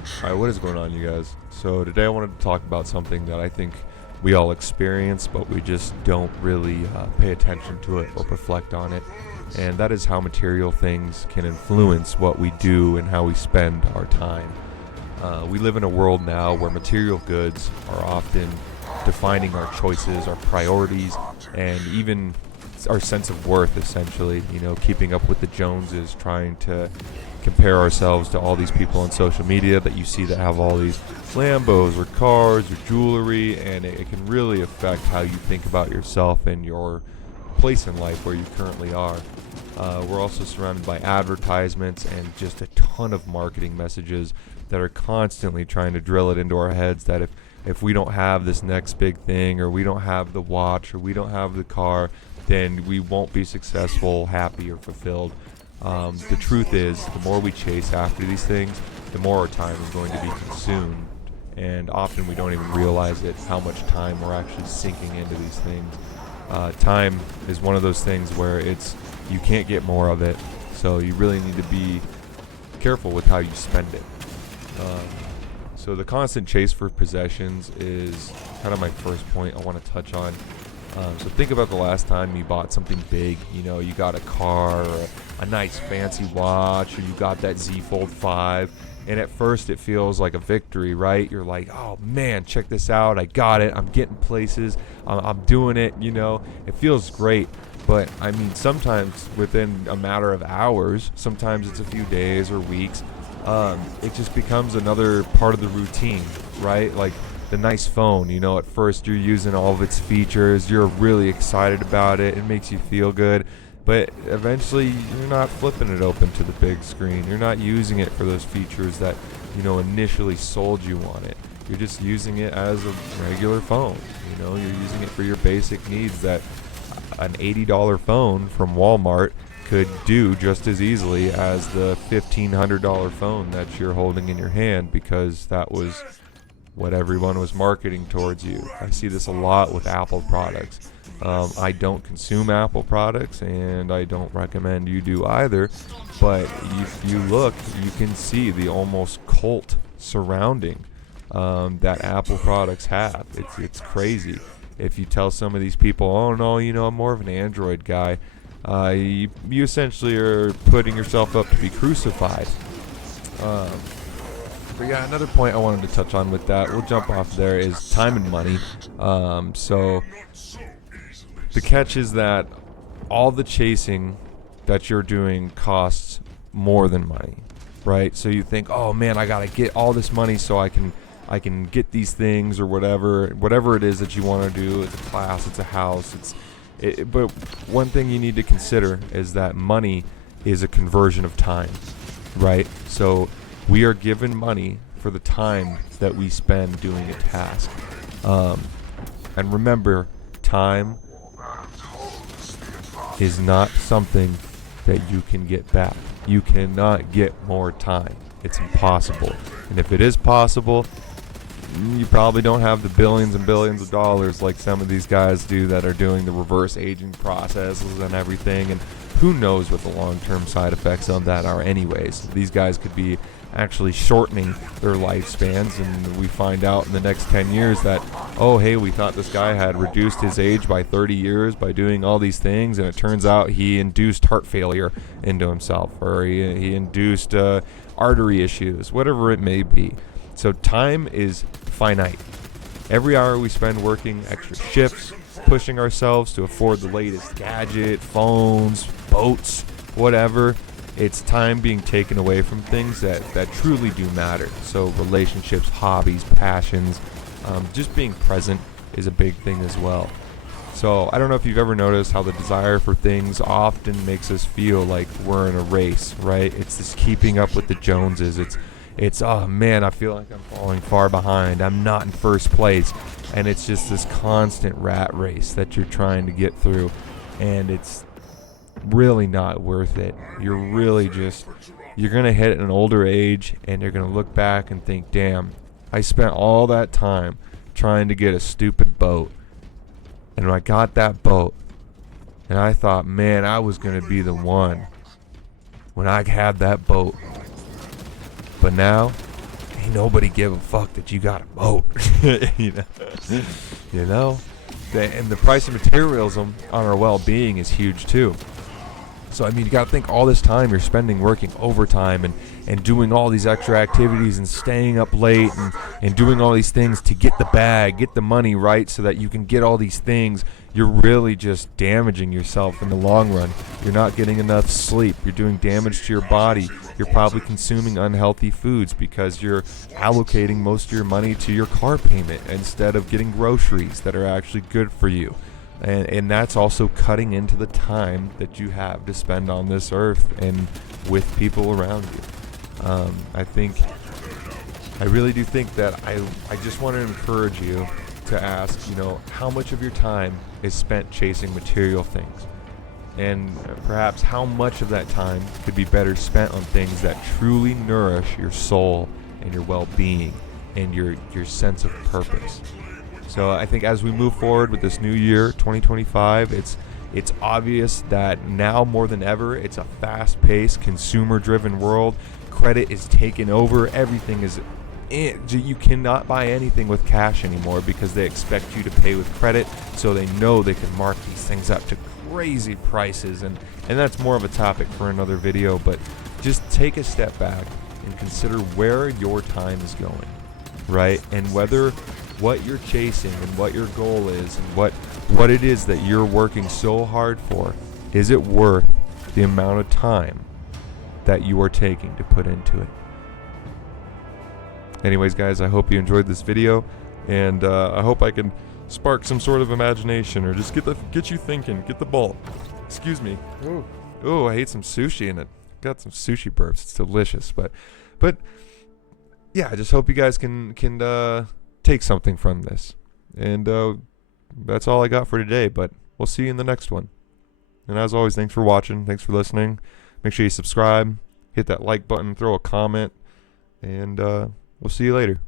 Alright, what is going on, you guys? So today I wanted to talk about something that I think we all experience, but we just don't really pay attention to it or reflect on it. And that is how material things can influence what we do and how we spend our time. We live in a world now where material goods are often defining our choices, our priorities, and even our sense of worth, essentially. You know, keeping up with the Joneses, trying to compare ourselves to all these people on social media that you see that have all these Lambos or cars or jewelry, and it can really affect how you think about yourself and your place in life where you currently are. We're also surrounded by advertisements and just a ton of marketing messages that are constantly trying to drill it into our heads that if we don't have this next big thing, or we don't have the watch, or we don't have the car, then we won't be successful, happy, or fulfilled. The truth is, the more we chase after these things, the more our time is going to be consumed. And often we don't even realize it, how much time we're actually sinking into these things. Time is one of those things where you can't get more of it, so you really need to be careful with how you spend it. So the constant chase for possessions is kind of my first point I want to touch on. So think about the last time you bought something big. You know, you got a car, or a nice fancy watch, or you got that Z Fold 5, and at first it feels like a victory, right? You're like, oh man, check this out, I got it, I'm getting places, I'm doing it, you know, it feels great. But I mean, sometimes within a matter of hours, sometimes it's a few days or weeks, it just becomes another part of the routine, right? Like the nice phone, you know, at first you're using all of its features, you're really excited about it, it makes you feel good, but eventually you're not flipping it open to the big screen, you're not using it for those features that, you know, initially sold you on it. You're just using it as a regular phone, you know, you're using it for your basic needs that an $80 phone from Walmart could do just as easily as the $1,500 phone that you're holding in your hand, because that was what everyone was marketing towards you. I see this a lot with Apple products. I don't consume Apple products, and I don't recommend you do either, but if you look, you can see the almost cult surrounding that Apple products have. It's crazy. If you tell some of these people, oh no, you know, I'm more of an Android guy, you essentially are putting yourself up to be crucified. But yeah, another point I wanted to touch on with that, we'll jump off there, is time and money. So the catch is that all the chasing that you're doing costs more than money, right? So you think, oh man, I gotta get all this money so I can get these things, or whatever it is that you want to do. It's a class, it's a house, but one thing you need to consider is that money is a conversion of time, right? So we are given money for the time that we spend doing a task. And remember, time is not something that you can get back. You cannot get more time. It's impossible. And if it is possible, you probably don't have the billions and billions of dollars like some of these guys do that are doing the reverse aging processes and everything. And who knows what the long-term side effects of that are anyways. These guys could be actually shortening their lifespans, and we find out in the next 10 years that, oh hey, we thought this guy had reduced his age by 30 years by doing all these things, and it turns out he induced heart failure into himself, or he induced artery issues, whatever it may be. So time is finite. Every hour we spend working extra shifts, pushing ourselves to afford the latest gadget, phones, boats, whatever, it's time being taken away from things that truly do matter. So relationships, hobbies, passions, just being present is a big thing as well. So I don't know if you've ever noticed how the desire for things often makes us feel like we're in a race, right? It's this keeping up with the Joneses. It's oh man, I feel like I'm falling far behind. I'm not in first place. And it's just this constant rat race that you're trying to get through. And it's really not worth it. You're going to hit an older age, and you're going to look back and think, damn, I spent all that time trying to get a stupid boat. And when I got that boat, and I thought, man, I was going to be the one when I had that boat. But now, ain't nobody give a fuck that you got a boat. you know, and the price of materialism on our well-being is huge too. So I mean, you got to think all this time you're spending working overtime and doing all these extra activities and staying up late and doing all these things to get the bag, get the money, right, so that you can get all these things. You're really just damaging yourself in the long run. You're not getting enough sleep. You're doing damage to your body. You're probably consuming unhealthy foods because you're allocating most of your money to your car payment instead of getting groceries that are actually good for you. And that's also cutting into the time that you have to spend on this earth and with people around you. I really do think that I just want to encourage you to ask, how much of your time is spent chasing material things? And perhaps how much of that time could be better spent on things that truly nourish your soul and your well-being and your sense of purpose. So I think as we move forward with this new year, 2025, it's obvious that now more than ever, it's a fast-paced, consumer-driven world. Credit is taking over. Everything is you cannot buy anything with cash anymore because they expect you to pay with credit, so they know they can mark these things up to crazy prices, and that's more of a topic for another video. But just take a step back and consider where your time is going, right? And whether what you're chasing and what your goal is and what it is that you're working so hard for, is it worth the amount of time that you are taking to put into it? Anyways, guys, I hope you enjoyed this video, and I hope I can spark some sort of imagination or just get you thinking, get the ball. Excuse me. Oh, I ate some sushi and it got some sushi burps. It's delicious, but yeah, I just hope you guys can take something from this, and that's all I got for today. But we'll see you in the next one. And as always, thanks for watching. Thanks for listening. Make sure you subscribe, hit that like button, throw a comment, and we'll see you later.